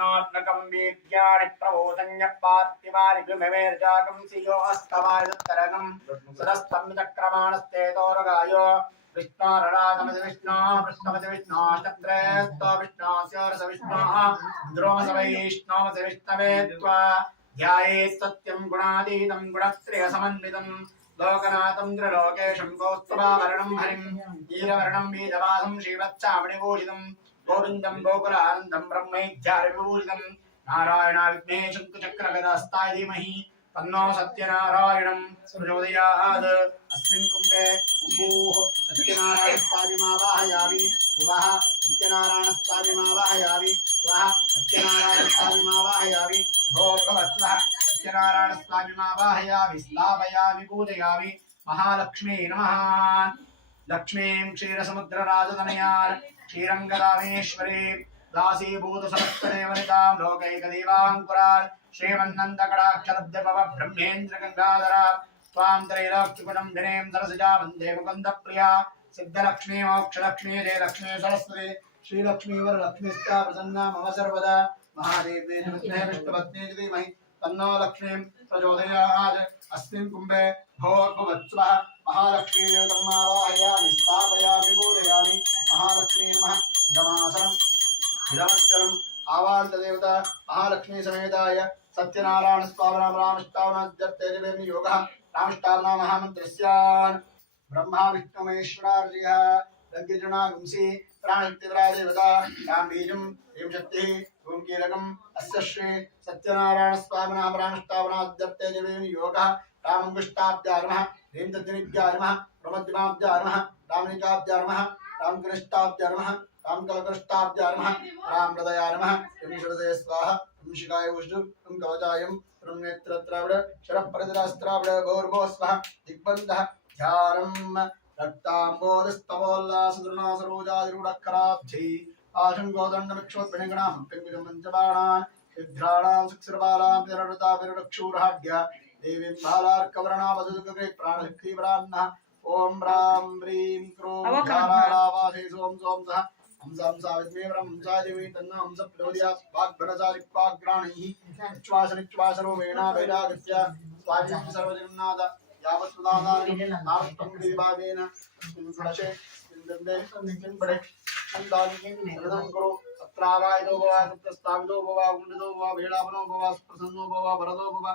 कृष्णात्मकं वीर्याणि प्रबोधन्य पार्थिवानि विमेर्जागं सियो अस्तवाय दत्तरगं सदस्तं चक्रमाणस्ते तोरगायो विष्णोररागमति विष्णो कृष्णमति विष्णो चक्रेस्तो विष्णोस्योरस विष्णोः द्रोमसवैष्णवमति विष्णवे त्वा ध्यायेत् सत्यं गुणातीतं गुणत्रयसमन्वितं लोकनाथं त्रिलोकेशं कौस्तुभावरणं हरिं नीलवर्णं बीजवासं श्रीवत्सामणिभूषितं गोविन्दं गोकुलानन्दं ब्रह्मैध्यारविभूषितं नारायणाविघ्नेशं तु चक्रगदास्ताय धीमहि तन्नो सत्यनारायणं प्रचोदयात्। अस्मिन् कुम्भे कुम्भूः सत्यनारायणस्वामिमावाहयामि उवः सत्यनारायणस्वामिमावाहयामि वः सत्यनारायणस्वामिमावाहयामि भोर्भवत्वः सत्यनारायणस्वामिमावाहयामि स्थापयामि पूजयामि महालक्ष्मी नमः। लक्ष्मीं क्षीरसमुद्रराजतनयान् श्रीरङ्गरामेश्वरी दासीभूतसमस्तदेवनितां लोकैकदेवाङ्कुरान् श्रीमन्नन्दकटाक्षलब्धभव ब्रह्मेन्द्रगङ्गाधरा त्वां त्रैलोक्यकुटं विनें सरसिजा वन्दे मुकुन्दप्रिया सिद्धलक्ष्मी मोक्षलक्ष्मी जयलक्ष्मी सरस्वती श्रीलक्ष्मी वरलक्ष्मीस्ता प्रसन्ना मम सर्वदा महादेवी विद्महे विष्णुपत्नी च धीमहि तन्नो लक्ष्मीं प्रचोदयात्। अस्मिन् कुम्भे भोर्भुवत्सवः महालक्ष्मी देवतमावाहयामि स्थापयामि पूजयामि महालक्ष्मी नमः। इदमासनम् इदमच्चलम् आवाहन्तदेवता महालक्ष्मी समेताय सत्यनारायण स्वामिनां रामष्टावनाद्यर्तेजवेमि योगः रामष्टावना महामन्त्रस्यान् ब्रह्मा विष्णु महेश्वरार्यः यज्ञजनागुंसि प्राणित्यवरादेवता यां बीजं एं शक्तिः ओं कीलकम् अस्य श्री सत्यनारायण स्वामिनां रामष्टावनाद्यर्तेजवेमि योगः रामङ्गुष्टाब्जाय नमः ह्रीं तद्दिनिभ्याय नमः प्रमद्दिमाब्जाय नमः रामनिकाब्जाय नमः रामकृष्णाब्जाय नमः रामकलकृष्णाब्जाय नमः रामहृदयाय नमः शरदये स्वाहा शिखाय विष्णु कवचायं नेत्रत्रावड शरपरिद्रास्त्रावड गौरवो स्वः दिग्बन्धः ध्यानं रक्ताम्बोधस्तमोल्लासदृणासरोजादिरूढखराब्जै आशङ्कोदण्डमिक्षोद्भिणगणां पिङ्गजमञ्चबाणान् सिद्ध्राणां सुक्षरबालां विरडता विरडक्षूरहाढ्य देवीं बालार्कवर्णावधुकृते प्राणशक्तिवरान्नः ॐ ह्रां ह्रीं क्रों कालावासे सों सों सः हंसां साविद्मे ब्रह्मचारिवी तन्नो हंस प्रचोदयात् वाग्भरसारिक्वाग्राणैः निश्वासनिश्वासरो वेणा वैरागत्य स्वामिनं सर्वजगन्नाथ यावत्प्रदानानि नामस्तं देवावेन गुणशे इन्दे निम्बडे छन्दानि सर्वं करो सत्रागायतो भव सत्रस्तावितो भव गुण्डितो भव वेलापनो भव प्रसन्नो भव वरदो भव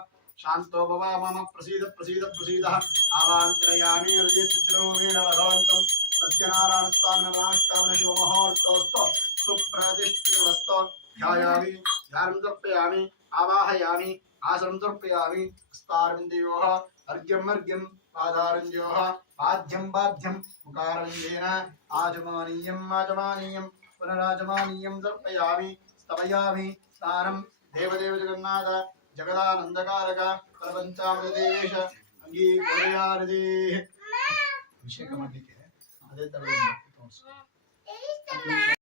शान्तो भव मम प्रसीद प्रसीद प्रसीदः आवान्तरयामि हृदयचिद्रो वेण भगवन्तं सत्यनारायण स्वामिनं रामष्टावण शिवमहोर्तोऽस्तो सुप्रतिष्ठितवस्तो ध्यायामि ध्यानं समर्पयामि आवाहयामि आसनं समर्पयामि हस्तारविन्दयोः अर्घ्यम् अर्घ्यम् पादारविन्दयोः पाद्यं पाद्यं मुखारविन्देन आचमानीयम् आचमानीयं पुनराचमानीयं समर्पयामि स्तवयामि स्नानं देवदेव जगन्नाथ जगदानन्दकारक प्रपञ्चामृतदेवेश अंगीकुर्यादिः अभिषेक ಮಾಡಲಿಕ್ಕೆ ಅದೇ ತರ